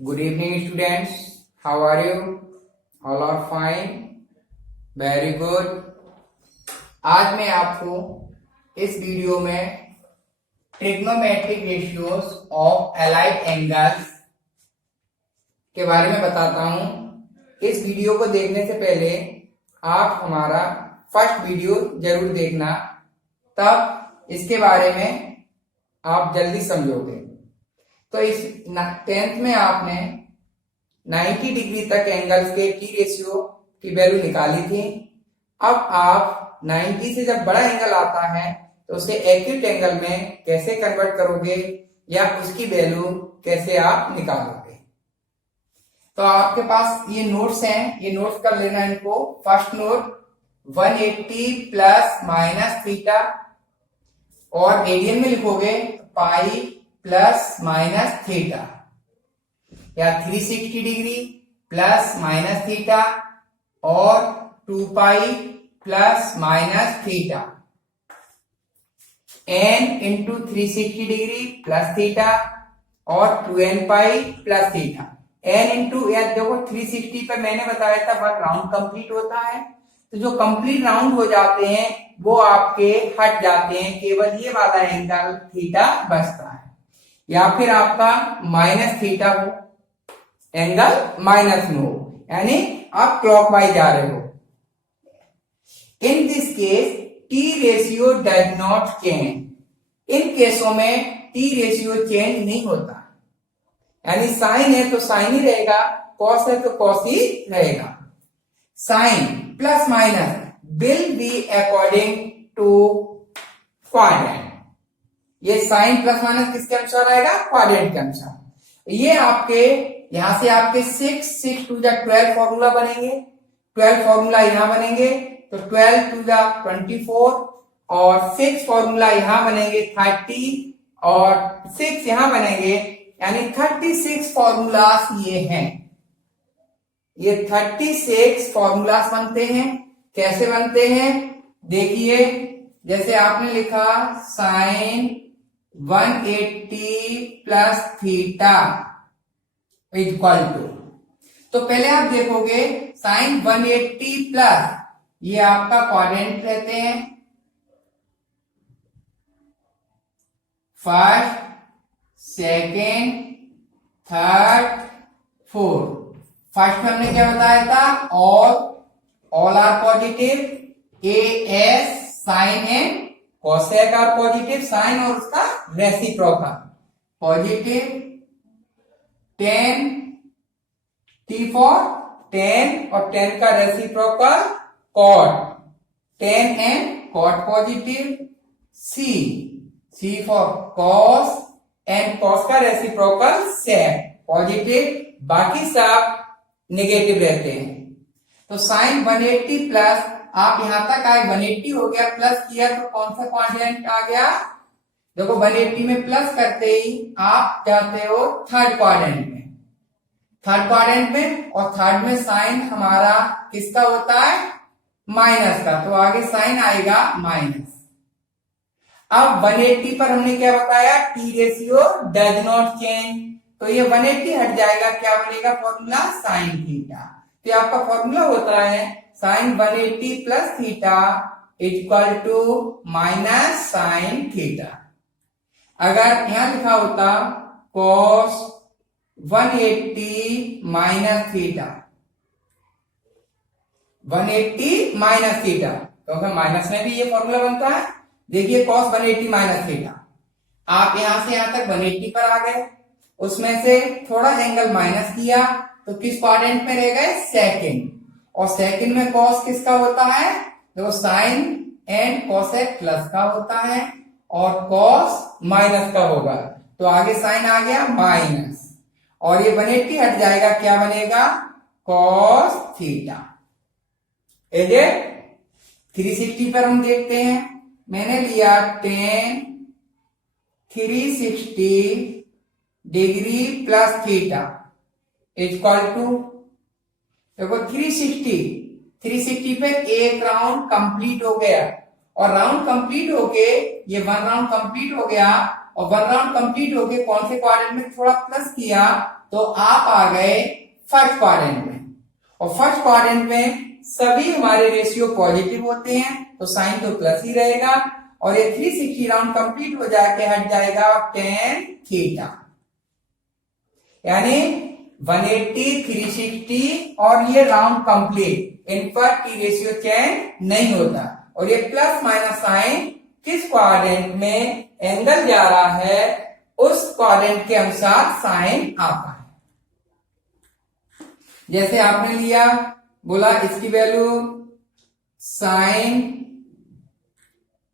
Good evening, students. How are you? All are fine. Very good. आज मैं आपको इस वीडियो में trigonometric ratios of allied angles के बारे में बताता हूं। इस वीडियो को देखने से पहले आप हमारा फर्स्ट वीडियो जरूर देखना, तब इसके बारे में आप जल्दी समझोगे। तो इस 10th में आपने 90 डिग्री तक एंगल्स के टी रेशियो की वैल्यू निकाली थी। अब आप 90 से जब बड़ा एंगल आता है तो उसे एक्यूट एंगल में कैसे कन्वर्ट करोगे या उसकी वैल्यू कैसे आप निकालोगे। तो आपके पास ये नोट्स हैं, ये नोट्स कर लेना इनको। First note 180 plus minus theta, और रेडियन में लिखोगे पाई प्लस माइनस थीटा, या 360 डिग्री प्लस माइनस थीटा और 2 pi plus minus theta, n into 360 degree plus theta और 2n पाई प्लस थीटा। n इंटू देखो 360 पे मैंने बताया था 1 राउंड कंप्लीट होता है, तो जो कंप्लीट राउंड हो जाते हैं वो आपके हट जाते हैं, केवल ये वाला एंगल थीटा बचता है। या फिर आपका माइनस थीटा हो, एंगल माइनस में हो, यानी आप क्लॉकवाइज जा रहे हो। In this case T ratio does not change. इन केसों में टी रेशियो चेंज नहीं होता, यानी साइन है तो साइन ही रहेगा, कॉस है तो कॉस ही रहेगा। Sine plus minus will be according to quadrant. ये साइन प्लस माइनस किसके अनुसार आएगा? क्वाड्रेंट के अनुसार। ये आपके यहां से आपके 6 टू जा 12 फॉर्मूला बनेंगे, 12 फॉर्मूला यहां बनेंगे, तो 12 टू जा 24 और 6 फॉर्मूला यहां बनेंगे 30 और 6 यहां बनेंगे, यानी 36 फॉर्मूलास ये हैं। ये 36 फॉर्मूलास बनते हैं। कैसे बनते हैं देखिए, जैसे आपने लिखा sine 180 plus theta equal to, तो पहले आप देखोगे साइन 180 प्लस, ये आपका क्वाड्रेंट रहते हैं, first, second, third, fourth. First में हमने क्या बताया था? All are positive, A S sine and cosec are positive, sine और उसका रेसिप्रोकल पॉजिटिव, 10 टी फॉर 10 और 10 का reciprocal cot, 10 and cot positive, C for cos and cos का रेसिप्रोकल सेक पॉजिटिव, बाकी सब नेगेटिव रहते हैं। तो साइन 180 प्लस, आप यहां तक आए 180 हो गया, प्लस किया तो कौन सा क्वाड्रेंट आ गया? देखो 180 में प्लस करते ही आप जाते हो थर्ड क्वाड्रेंट में, थर्ड क्वाड्रेंट में, और थर्ड में साइन हमारा किसका होता है? माइनस का, तो आगे साइन आएगा माइनस। अब 180 पर हमने क्या बताया? T ratio does not change, तो ये 180 हट जाएगा, क्या बनेगा फॉर्मूला? Sine theta. तो आपका फॉर्मूला होता है sine 180 plus theta equal to minus sine theta. अगर यहां लिखा होता cos 180 minus theta, 180 minus theta, तो माइनस में भी ये फॉर्मूला बनता है। देखिए कॉस 180 माइनस थीटा, आप यहां से यहां तक 180 पर आ गए, उसमें से थोड़ा एंगल माइनस किया तो किस क्वाड्रेंट में रह गए? सेकंड, और सेकंड में कॉस किसका होता है? देखो साइन एंड कोसेक प्लस का होता है और कॉस माइनस का होगा, तो आगे साइन आ गया माइनस, और ये 180 हट जाएगा, क्या बनेगा? Cos theta. 360 पर हम देखते हैं, मैंने लिया 10 360 degree plus theta equal to, देखो 360 पे एक राउंड कंप्लीट हो गया, और राउंड कंप्लीट होके ये 1 राउंड कंप्लीट हो गया और 1 राउंड कंप्लीट होके कौन से क्वाड्रेंट में थोड़ा प्लस किया तो आप आ गए फर्स्ट क्वाड्रेंट में। और फर्स्ट क्वाड्रेंट में सभी हमारे रेशियो पॉजिटिव होते हैं तो साइन तो प्लस ही रहेगा। और ये 360 राउंड कंप्लीट हो जाके हट जाएगा tan थीटा, यानी 180, 360 और ये राउंड कंप्लीट, इन पर टी रेशियो चेंज नहीं होता। और ये प्लस माइनस साइन किस क्वाड्रेंट में एंगल जा रहा है उस क्वाड्रेंट के अनुसार साइन आता है। जैसे आपने लिया, बोला इसकी वैल्यू साइन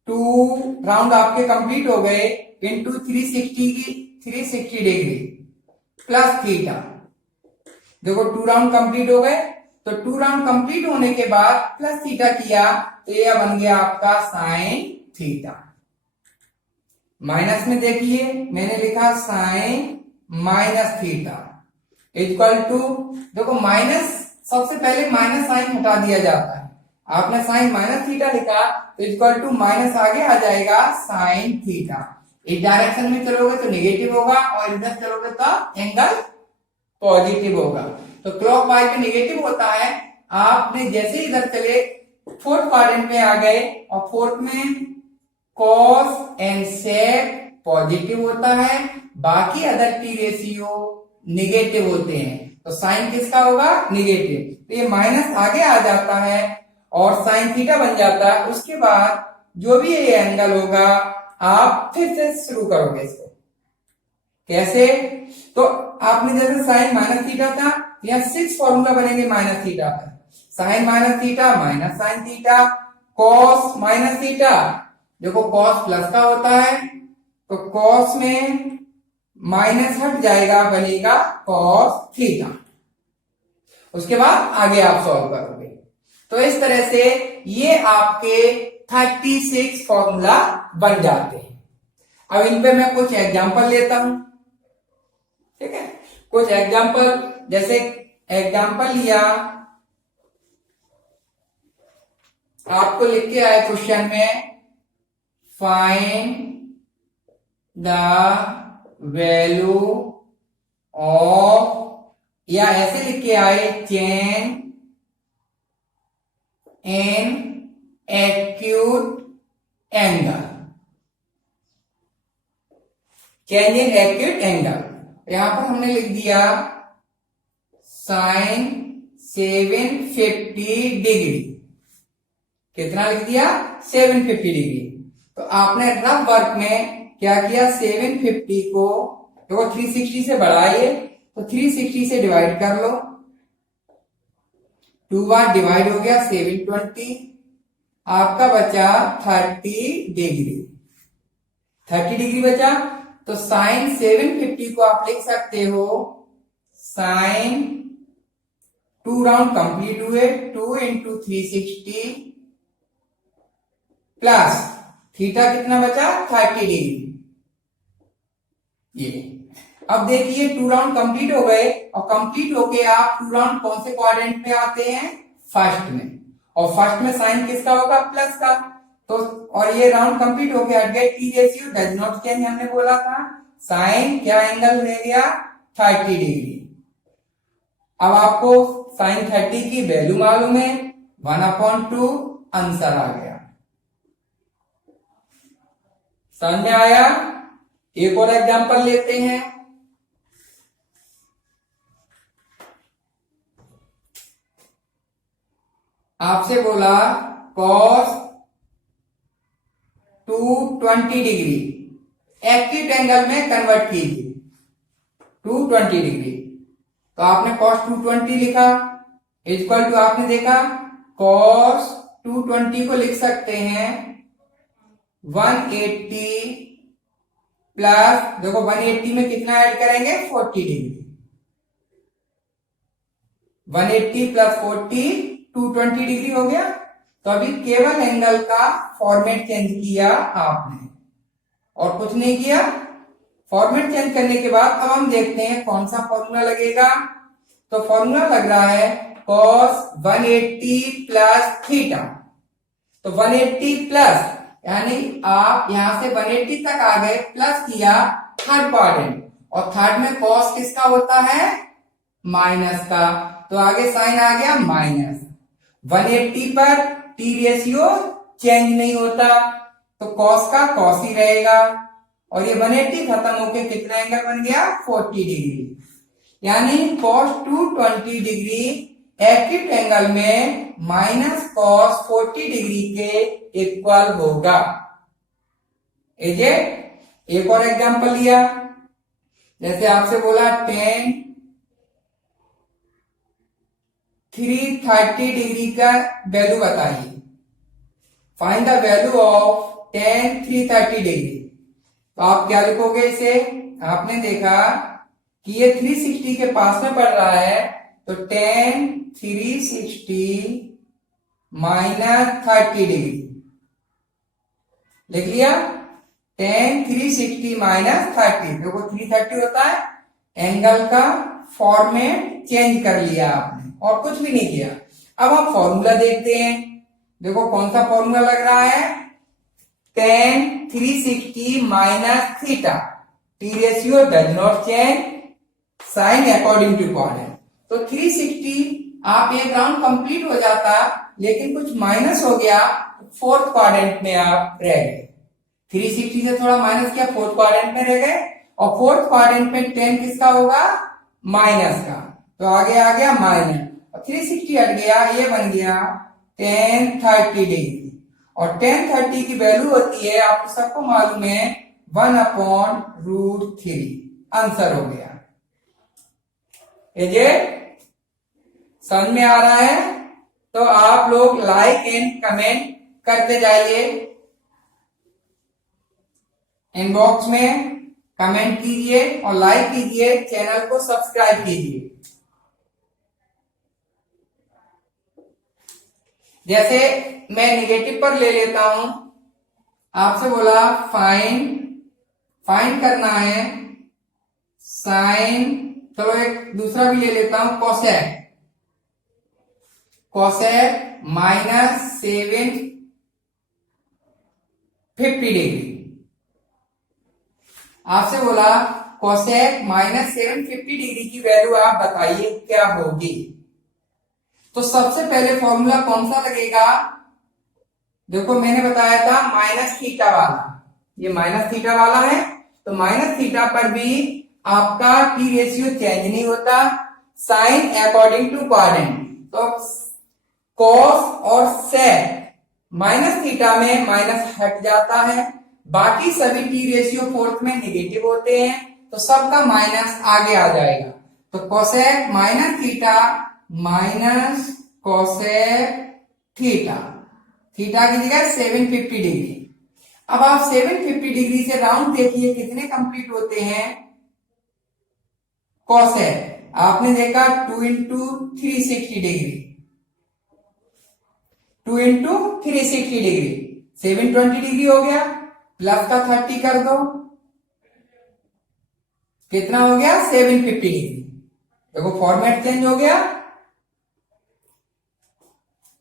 2 राउंड आपके कंप्लीट हो गए इंटू 360 डिग्री प्लस थीटा। देखो 2 राउंड कंप्लीट हो गए तो 2 राउंड कंप्लीट होने के बाद प्लस थीटा किया तो यह बन गया आपका साइन थीटा। माइनस में देखिए मैंने लिखा sine minus theta equal to, देखो माइनस सबसे पहले माइनस साइन हटा दिया जाता है। आपने साइन माइनस थीटा लिखा तो इक्वल टू माइनस आगे आ जाएगा साइन थीटा। इस डायरेक्शन में चलोगे तो नेगेटिव होगा और इधर चलोगे तो एंगल पॉजिटिव होगा। तो क्लॉकवाइज में नेगेटिव होता है। आपने जैसे इधर चले फोर्थ क्वाड्रेंट में आ गए और फोर्थ में कॉस एंड सेक पॉजिटिव होता है, बाकी अदर टी रेशियो निगेटिव होते हैं। तो साइन किसका होगा? निगेटिव। तो ये माइनस आगे आ जाता है और साइन थीटा बन जाता है। उसके बाद जो भी ये एंगल होगा आप फिर से शुरू करोगे इसको। कैसे? तो आपने जैसे साइन माइनस थीटा था, यहाँ 6 फॉर्मूला बनेंगे माइनस थीटा का। Sine minus theta minus sine theta, cos minus theta, देखो कॉस प्लस का होता है तो कॉस में माइनस हट जाएगा, बनेगा कॉस थीटा। उसके बाद आगे आप सॉल्व करोगे। तो इस तरह से ये आपके 36 फॉर्मूला बन जाते हैं। अब इन पे मैं कुछ एग्जांपल लेता हूं, ठीक है। कुछ एग्जांपल, जैसे एग्जांपल लिया, आपको लिख के आए क्वेश्चन में फाइंड द वैल्यू ऑफ, या ऐसे लिख के आए change in acute angle, change in acute angle. यहां पर हमने लिख दिया साइन 750 डिग्री। कितना लिख दिया? 750 डिग्री। तो आपने रफ वर्क में क्या किया, 750 को देखो 360 से बढ़ाइए तो 360 से डिवाइड कर लो, 2 बार डिवाइड हो गया 720, आपका बचा 30 डिग्री। 30 डिग्री बचा तो साइन 750 को आप लिख सकते हो साइन 2 राउंड कंप्लीट हुए 2 इंटू 360 प्लस थीटा कितना बचा 30 डिग्री। ये अब देखिए 2 राउंड कंप्लीट हो गए और कंप्लीट होके आप 2 राउंड कौन से क्वाड्रेंट में आते हैं? फर्स्ट में। और फर्स्ट में साइन किसका होगा? प्लस का। तो और ये राउंड कंप्लीट होके हट गए, T ratio does not change हमने बोला था। साइन क्या एंगल ले गया? 30 डिग्री। अब आपको साइन 30 की वैल्यू मालूम है, 1/2 आंसर आ गया। समझ में आया? एक और एग्जांपल लेते हैं। आपसे बोला cos 220 डिग्री एक्यूट एंगल में कन्वर्ट कीजिए 220 डिग्री। तो आपने cos 220 लिखा इक्वल टू, आपने देखा cos 220 को लिख सकते हैं 180 प्लस, देखो 180 में कितना ऐड करेंगे? 40 डिग्री। 180 प्लस 40 220 डिग्री हो गया। तो अभी केवल एंगल का फॉर्मेट चेंज किया आपने और कुछ नहीं किया। फॉर्मेट चेंज करने के बाद अब हम देखते हैं कौन सा फॉर्मूला लगेगा। तो फॉर्मूला लग रहा है cos 180 प्लस थीटा। तो 180 प्लस यानी आप यहां से 180 तक आ गए, प्लस किया थर्ड क्वाड्रेंट, और थर्ड में कॉस किसका होता है, माइनस का, तो आगे साइन आ गया माइनस। 180 पर टी रेशियो चेंज नहीं होता, तो कॉस का कॉस ही रहेगा, और ये 180 खत्म होके कितना एंगल बन गया, 40 डिग्री। यानी cos 220 डिग्री एक्यूट एंगल में माइनस कॉस 40 डिग्री के इक्वल होगा। एक और एग्जांपल लिया, जैसे आपसे बोला tan 330 डिग्री का वैल्यू बताइए, find the value of tan 330 degree. तो आप क्या लिखोगे इसे, आपने देखा कि ये 360 के पास में पड़ रहा है, तो tan 360 माइनस 30 डिग्री लिख लिया। tan 360 माइनस 30, देखो 330 होता है, एंगल का फॉर्मेट चेंज कर लिया आपने और कुछ भी नहीं किया। अब हम फॉर्मूला देखते हैं, देखो कौन सा फॉर्मूला लग रहा है, tan 360 minus theta, T ratio does not change, sign according to quadrant. तो 360 आप एक राउंड कंप्लीट हो जाता, लेकिन कुछ माइनस हो गया, फोर्थ क्वाड्रेंट में आप रह गए। 360 से थोड़ा माइनस किया, फोर्थ क्वाड्रेंट में रह गए, और फोर्थ क्वाड्रेंट में 10 किसका होगा, माइनस का, तो आगे आ गया माइनस, और 360 हट गया, ये बन गया tan 30 डिग्री, और tan 30 की वैल्यू होती है, आपको सबको मालूम है, 1/√3। आंसर हो गया। ये समझ में आ रहा है, तो आप लोग लाइक एंड कमेंट करते जाइए, इनबॉक्स में कमेंट कीजिए और लाइक कीजिए, चैनल को सब्सक्राइब कीजिए। जैसे मैं निगेटिव पर ले लेता हूं, आपसे बोला फाइंड करना है साइन, चलो एक दूसरा भी ले लेता हूं, कोसेक माइनस 750 डिग्री। आपसे बोला कोसेक माइनस 750 डिग्री की वैल्यू आप बताइए क्या होगी। तो सबसे पहले फॉर्मूला कौन सा लगेगा, देखो मैंने बताया था माइनस थीटा वाला, ये माइनस थीटा वाला है, तो माइनस थीटा पर भी आपका टी रेशियो चेंज नहीं होता, साइन अकॉर्डिंग टू क्वाड्रेंट, तो कॉस और सेक माइनस थीटा में माइनस हट जाता है, बाकी सभी टी रेशियो फोर्थ में नेगेटिव होते हैं, तो सबका माइनस आगे आ जाएगा। तो cosec minus theta minus cosec theta, theta की जगह 750 डिग्री। अब आप 750 डिग्री से राउंड देखिए कितने कंप्लीट होते हैं, कोसेक आपने देखा 2 into 360 degree, 2 into 360 degree 720 degree हो गया, प्लस का 30 कर दो, कितना हो गया 750 डिग्री। देखो फॉर्मेट चेंज हो गया,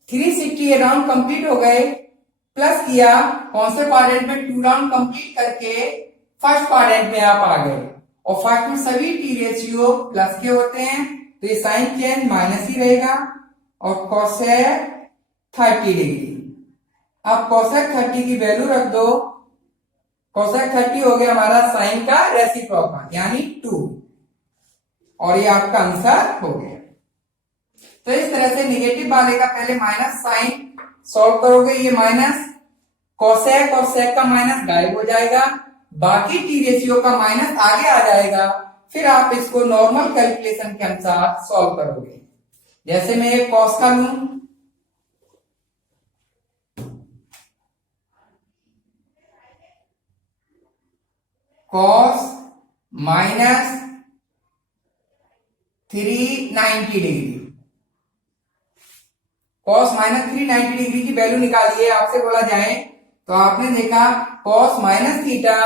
360 राउंड कंप्लीट हो गए, प्लस किया कौन से क्वाड्रेंट में, 2 राउंड कंप्लीट करके फर्स्ट क्वाड्रेंट में आप आ गए, और फर्स्ट में सभी टी रेशियो प्लस के होते हैं, तो ये साइन चेंज माइनस ही रहेगा, और कोसेक 30 डिग्री। अब कोसेक 30 की वैल्यू रख दो, कोसेक 30 हो गया हमारा साइन का रेसिप्रोकल यानी 2, और ये आपका आंसर हो गया। तो इस तरह से निगेटिव वाले का पहले माइनस साइन सॉल्व करोगे, ये माइनस कोसेक और सेक का माइनस गायब हो जाएगा, बाकी टी रेशियो का माइनस आगे आ जाएगा, फिर आप इसको नॉर्मल कैलकुलेशन के अनुसार सॉल्व करोगे। जैसे मैं एक कॉस का लूं, cos minus 390 degree, cos minus 390 degree की वैल्यू निकालिए, आपसे बोला जाए, तो आपने देखा कॉस माइनस थीटा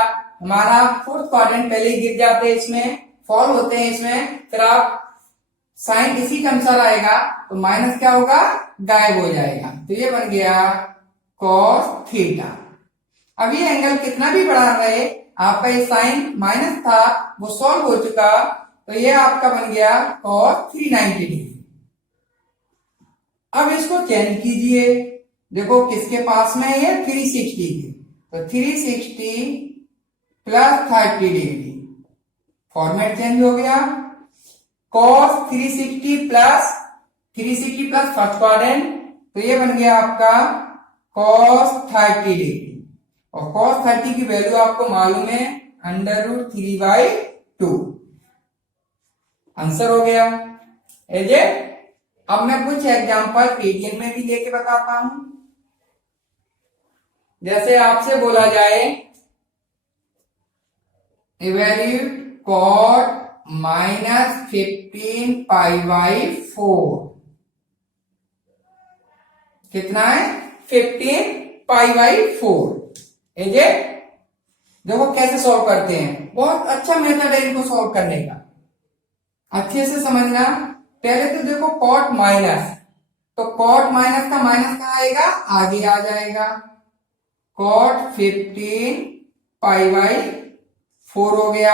हमारा फोर्थ क्वाड्रेंट पहले गिर जाते हैं, इसमें फॉल होते हैं इसमें, फिर आप साइन इसी के अनुसार आएगा, तो माइनस क्या होगा, गायब हो जाएगा, तो ये बन गया कॉस थीटा। अब ये एंगल कितना भी बड़ा रहे, आपका ये साइन माइनस था वो सॉल्व हो चुका, तो ये आपका बन गया cos 390 डिग्री। अब इसको चेंज कीजिए, देखो किसके पास में है, 360 के, तो 360 प्लस 30 डिग्री, फॉर्मेट चेंज हो गया। cos 360 प्लस फर्स्ट क्वाड्रेंट, तो ये बन गया आपका cos 30 डिग्री, और cos 30 की वैल्यू आपको मालूम है √3/2, आंसर हो गया। एजे अब मैं कुछ एग्जांपल रेडियन में भी लेके बताता हूं। जैसे आपसे बोला जाए इवेल्यूट cot -15π/4, कितना है, 15π/4। एजे देखो कैसे सॉल्व करते हैं, बहुत अच्छा मेथड है इनको सॉल्व करने का, अच्छे से समझना। पहले तो देखो cot माइनस, तो cot माइनस का माइनस कहाँ आएगा, आगे आ जाएगा, cot 15π/4 हो गया,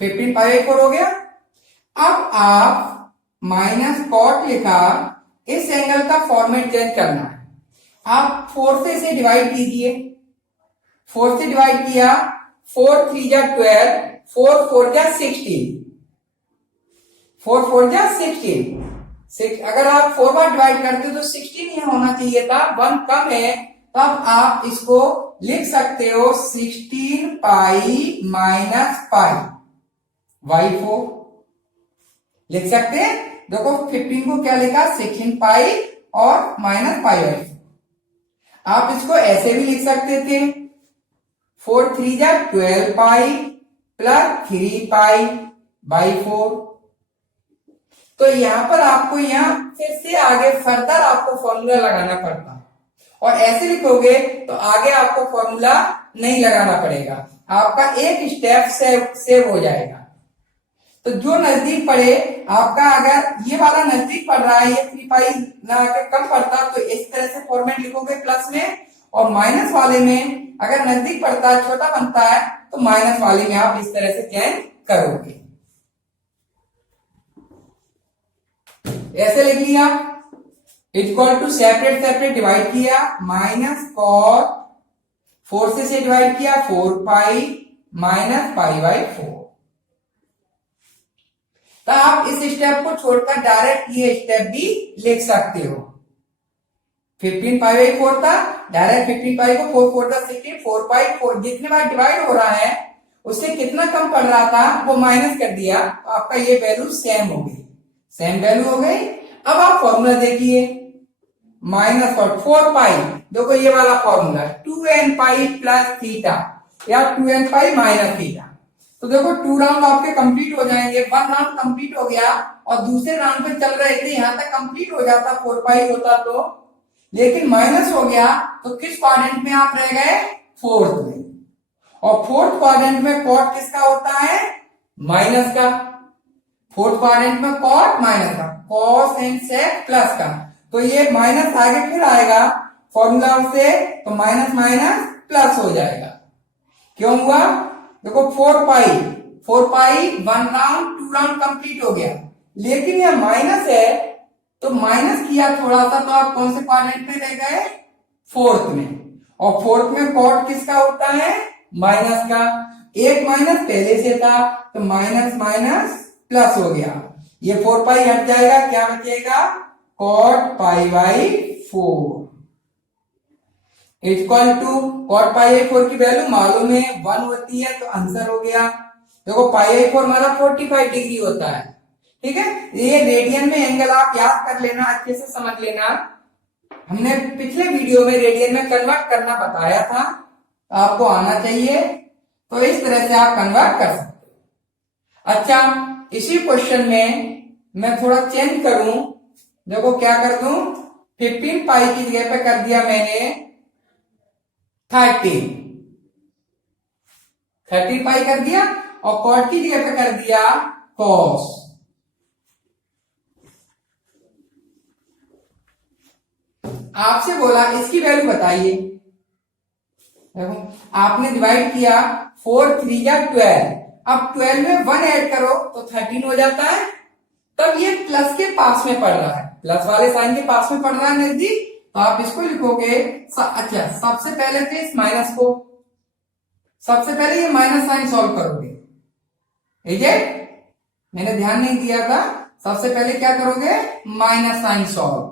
15π/4 हो गया। अब आप माइनस cot लिखा, इस एंगल का फॉर्मेट चेंज करना है, आप 4 से इसे डिवाइड कीजिए, 4 से डिवाइड किया, 4 3 जा 12, 4 4 जा 16, 4 4 जा 16, अगर आप 4 बार डिवाइड करते हो तो 16 ही होना चाहिए था, 1 कम है, तब आप इसको लिख सकते हो 16π-π/4 लिख सकते हैं। देखो 15 को क्या लिखा, 16π और -π/4। आप इसको ऐसे भी लिख सकते थे, 4 3 जा 12π प्लस 3π/4। तो यहां पर आपको यहां फिर से आगे फर्दर आपको फॉर्मूला लगाना पड़ता, और ऐसे लिखोगे तो आगे आपको फॉर्मूला नहीं लगाना पड़ेगा, आपका एक स्टेप सेव हो जाएगा। तो जो नजदीक पड़े आपका, अगर ये वाला नजदीक पड़ रहा है, ये 3π ना के कम पड़ता, तो इस तरह से फॉर्मेट लिखोगे प्लस में, और माइनस वाले में अगर नजदीक पड़ता है, छोटा बनता है, तो माइनस वाले में आप इस तरह से चेंज करोगे। ऐसे लिख लिया, इक्वल टू सेपरेट डिवाइड किया, -cot 4 से डिवाइड किया, 4π -π/4। तो आप इस स्टेप को छोड़कर डायरेक्ट ये स्टेप भी लिख सकते हो। 15π/4 था, डायरेक्ट 15π को 4 4 था 16, 4π जितने बार डिवाइड हो रहा है उससे कितना कम पड़ रहा था वो माइनस कर दिया, तो आपका ये वैल्यू सेम हो गई, सेम वैल्यू हो गई। अब आप फॉर्मूला देखिए, -4π, देखो ये वाला फॉर्मूला 2nπ प्लस थीटा या 2nπ माइनस थीटा। तो देखो 2 राउंड आपके कंप्लीट हो जाएंगे, 1 राउंड कंप्लीट हो गया और दूसरे राउंड पे चल रहे थे, यहां तक कंप्लीट हो जाता 4π होता तो, लेकिन माइनस हो गया, तो किस क्वाड्रेंट में आप रह गए, फोर्थ में, और फोर्थ क्वाड्रेंट में कॉट किसका होता है, माइनस का, फोर्थ क्वाड्रेंट में कॉट माइनस का, कॉस एंड सेक प्लस का, तो ये माइनस आगे फिर आएगा फॉर्मूला से, तो माइनस माइनस प्लस हो जाएगा। क्यों हुआ, देखो 4π 1 राउंड 2 राउंड कंप्लीट हो गया, लेकिन यह माइनस है, तो माइनस किया थोड़ा सा, तो आप कौन से क्वाड्रेंट में रह गए, फोर्थ में, और फोर्थ में कॉट किसका होता है, माइनस का, एक माइनस पहले से था, तो माइनस माइनस प्लस हो गया, ये 4π हट जाएगा, क्या बचेगा, cot π/4 इक्वल टू cot π/4 की वैल्यू मालूम है 1 होती है, तो आंसर हो गया। देखो π/4 हमारा 45 डिग्री होता है, ठीक है। ये रेडियन में एंगल आप याद कर लेना, अच्छे से समझ लेना, हमने पिछले वीडियो में रेडियन में कन्वर्ट करना बताया था, आपको आना चाहिए, तो इस तरह से आप कन्वर्ट कर सकते हो। अच्छा, इसी क्वेश्चन में मैं थोड़ा चेंज करूं, देखो क्या कर दूं, 15π की जगह पे कर दिया मैंने 30π कर दिया, और कॉट की जगह पे कर दिया cos। आपसे बोला इसकी वैल्यू बताइए, देखो आपने डिवाइड किया 4 3 या 12, अब 12 में 1 ऐड करो तो 13 हो जाता है। तब ये प्लस के पास में पड़ रहा है, प्लस वाले साइन के पास में पड़ रहा है नजदीक, तो आप इसको लिखोगे अच्छा सबसे पहले तो इस माइनस को, सबसे पहले ये माइनस साइन सॉल्व करोगे, ठीक है, मैंने ध्यान नहीं दिया था। सबसे पहले क्या करोगे, minus sign solve,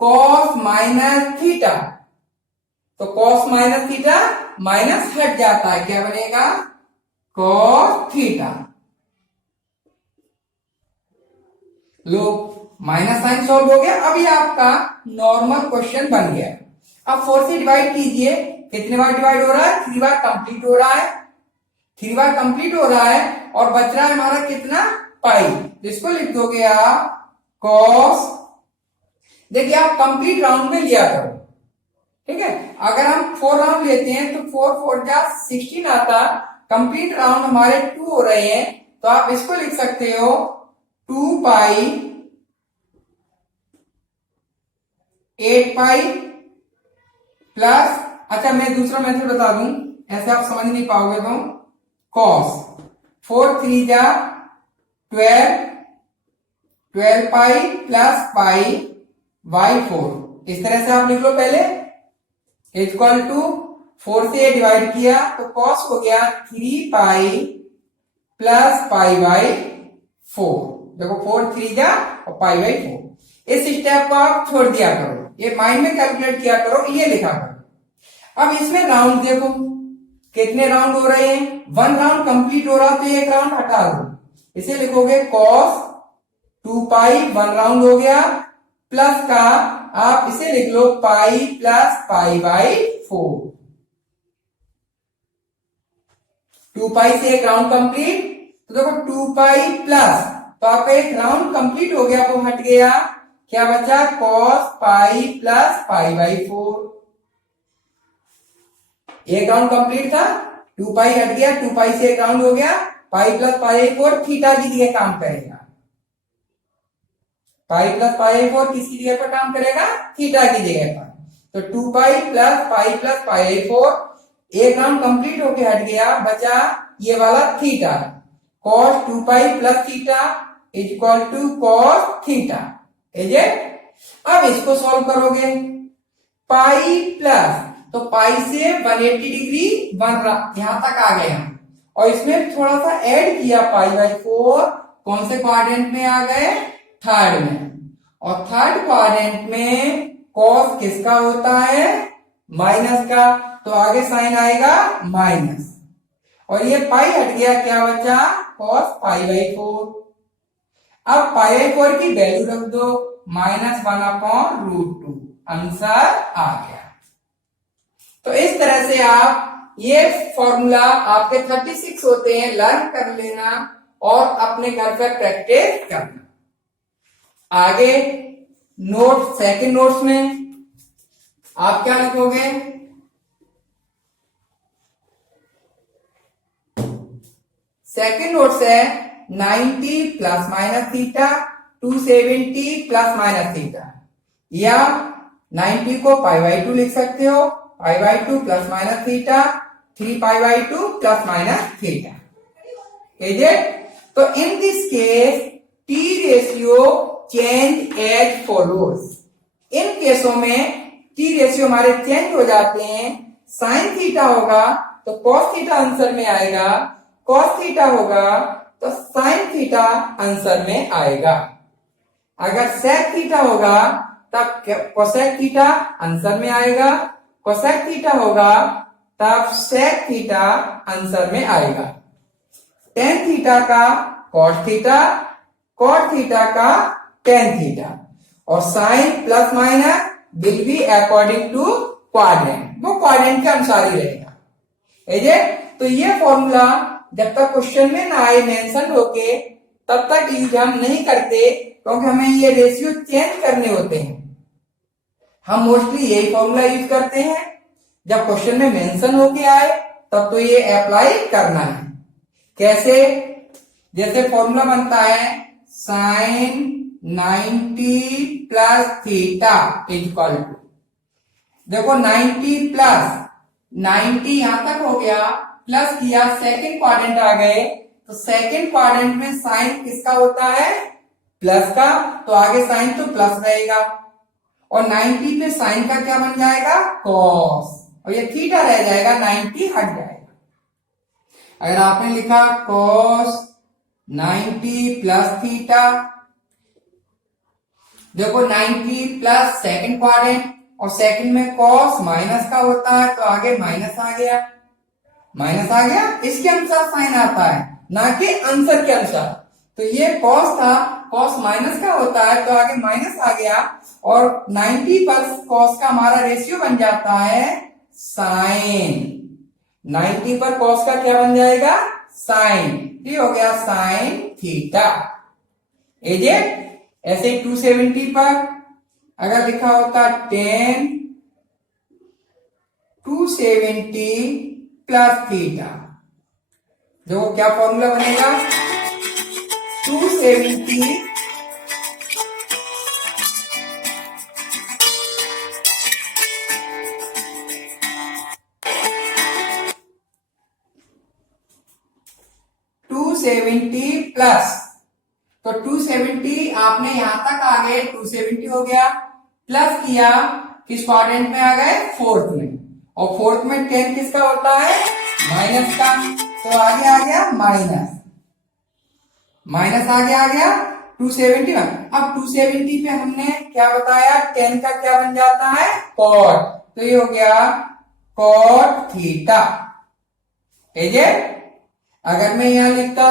cos minus theta, तो कॉस माइनस थीटा माइनस हट जाता है, क्या बनेगा, कॉस थीटा। लो माइनस साइन सॉल्व हो गया। अब ये आपका नॉर्मल क्वेश्चन बन गया। अब 4 से डिवाइड कीजिए, कितने बार डिवाइड हो रहा है, 3 बार कंप्लीट हो रहा है, 3 बार कंप्लीट हो रहा है और बच रहा है हमारा कितना, पाई, जिसको लिख दोगे आप कॉस, देखिए आप कंप्लीट राउंड में लिया करो, ठीक है, अगर हम 4 राउंड लेते हैं तो 4 4 जा 16 आता, कंप्लीट राउंड हमारे 2 हो रहे हैं, तो आप इसको लिख सकते हो 2 पाई 8 पाई प्लस, अच्छा मैं दूसरा मेथड बता दूं, ऐसे आप समझ नहीं पाओगे, तो कॉस 4 3 जा 12 12 पाई प्लस पाई बाई 4, इस तरह से आप लिख लो पहले, इक्वल टू 4 से डिवाइड किया तो कॉस हो गया 3 पाई प्लस पाई बाई 4, देखो 4 3 जा और पाई बाई 4, इस स्टेप को आप छोड़ दिया करो, ये माइंड में कैलकुलेट किया करो, ये लिखा करो। अब इसमें राउंड देखो कितने राउंड हो रहे हैं, 1 राउंड कंप्लीट हो रहा तो 1 राउंड हटा दो, इसे लिखोगे कॉस 2 पाई 1 राउंड हो गया, प्लस का आप इसे लिख लो पाई प्लस पाई बाई 4, 2 पाई से 1 राउंड कंप्लीट, तो देखो 2 पाई प्लस, तो आपका 1 राउंड कंप्लीट हो गया, वो हट गया, क्या बचा, cos pi plus pi by 4, 1 round complete था, 2 पाई हट गया, 2 पाई से 1 राउंड हो गया, पाई प्लस पाई 4 थीटा की जगह काम करेगा, पाई प्लस पाई 4 किसकी जगह पर काम करेगा, थीटा की जगह पर, तो 2 pi plus pi 4, 1 round complete होके हट गया, बचा ये वाला theta, cos 2 pi plus theta is equal to cos theta, अब इसको सॉल्व करोगे, पाई प्लस, तो पाई से 180 डिग्री बन रहा, यहां तक आ गए हम, और इसमें थोड़ा सा ऐड किया पाई बाई 4, कौन से क्वाड्रेंट में आ गए, थर्ड में, और थर्ड क्वाड्रेंट में कॉस किसका होता है, माइनस का, तो आगे साइन आएगा माइनस, और ये पाई हट गया, क्या बचा, कॉस पाई बाई 4, अब पाई बाई 4 की वैल्यू रख दो, -1/√2, आंसर आ गया। तो इस तरह से आप ये फॉर्मूला आपके 36 होते हैं, लर्न कर लेना और अपने घर पर प्रैक्टिस करना। आगे नोट, सेकंड नोट्स में आप क्या लिखोगे, सेकंड नोट्स है 90 plus minus theta 270 plus minus theta, या 90 को पाई बाई 2 लिख सकते हो, pi by 2 plus minus theta 3 pi by 2 plus minus theta, is it? तो in this case T ratio change as follows, इन केसों में टी रेशियो हमारे चेंज हो जाते हैं, साइन थीटा होगा तो कॉस थीटा आंसर में आएगा, कॉस थीटा होगा तो साइन थीटा आंसर में आएगा, अगर सेक थीटा होगा तब कोसेक थीटा आंसर में आएगा, कोसेक थीटा होगा तब सेक थीटा आंसर में आएगा, टेन थीटा का कॉट थीटा, कॉट थीटा का टेन थीटा, और sign plus minus will be according to quadrant, वो क्वाड्रेंट के अनुसार ही रहेगा, तो ये फॉर्मूला जब तक क्वेश्चन में ना आए मेंशन होके तब तक यूज हम नहीं करते, क्योंकि हमें ये रेशियो चेंज करने होते हैं, हम मोस्टली यही फॉर्मूला यूज करते हैं, जब क्वेश्चन में मेंशन होके आए तब तो ये अप्लाई करना है। कैसे, जैसे फॉर्मूला बनता है sine 90 plus theta is equal to, देखो 90 प्लस 90 यहां तक हो गया, प्लस किया, सेकंड क्वाड्रेंट आ गए, तो सेकंड क्वाड्रेंट में साइन किसका होता है? प्लस का, तो आगे साइन तो प्लस रहेगा, और 90 पे साइन का क्या बन जाएगा? कॉस, और ये थीटा रह जाएगा, 90 हट जाएगा। अगर आपने लिखा कॉस 90 प्लस थीटा, देखो 90 प्लस सेकंड क्वाड्रेंट, और सेकंड में कॉस माइनस का होता है, तो आगे माइनस आ गया, माइनस आ गया, इसके अनुसार साइन आता है, ना कि आंसर के अनुसार। तो ये कॉस था, कॉस माइनस का होता है, तो आगे माइनस आ गया, और 90 पर कॉस का हमारा रेशियो बन जाता है साइन। 90 पर कॉस का क्या बन जाएगा? साइन। ये हो गया साइन थीटा। Is it? ऐसे 270 पर अगर लिखा होता 10 270 प्लस थीटा, देखो क्या फॉर्मूला बनेगा? 270 270 प्लस, तो 270 आपने यहां तक आ गए, 270 हो गया, प्लस किया, किस क्वाड्रेंट में आ गए? फोर्थ में, और फोर्थ में 10 किसका होता है? माइनस का, तो आगे आ गया माइनस, माइनस आगे आ गया 270 में। अब 270 पे हमने क्या बताया? 10 का क्या बन जाता है? कॉट, तो ये हो गया कॉट थीटा। ठीक है? अगर मैं यहां लिखता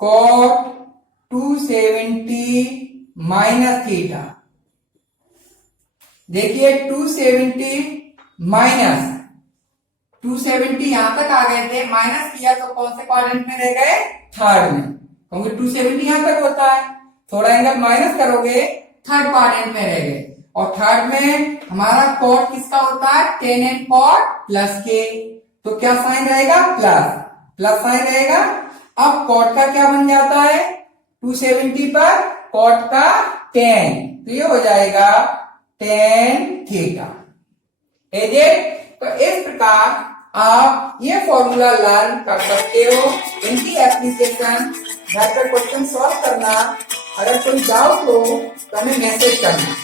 कॉट 270 माइनस थीटा, देखिए 270 माइनस 270 यहां तक आ गए थे, माइनस किया तो कौन से क्वाड्रेंट में रह गए? थर्ड में, क्योंकि 270 यहां तक होता है, थोड़ा एंगल माइनस करोगे, थर्ड क्वाड्रेंट में रह गए, और थर्ड में हमारा कॉट किसका होता है? 10 एंड कॉट प्लस के, तो क्या साइन रहेगा? प्लस, प्लस साइन रहेगा। अब कॉट का क्या बन जाता है? 270 पर कॉट का 10, तो ये हो जाएगा 10 थीटा। तो इस प्रकार आप ये फॉर्मूला लर्न कर सकते हो। इनकी एप्लीकेशन घर पर क्वेश्चन सॉल्व करना, अगर कोई डाउट हो तो हमें मैसेज करना।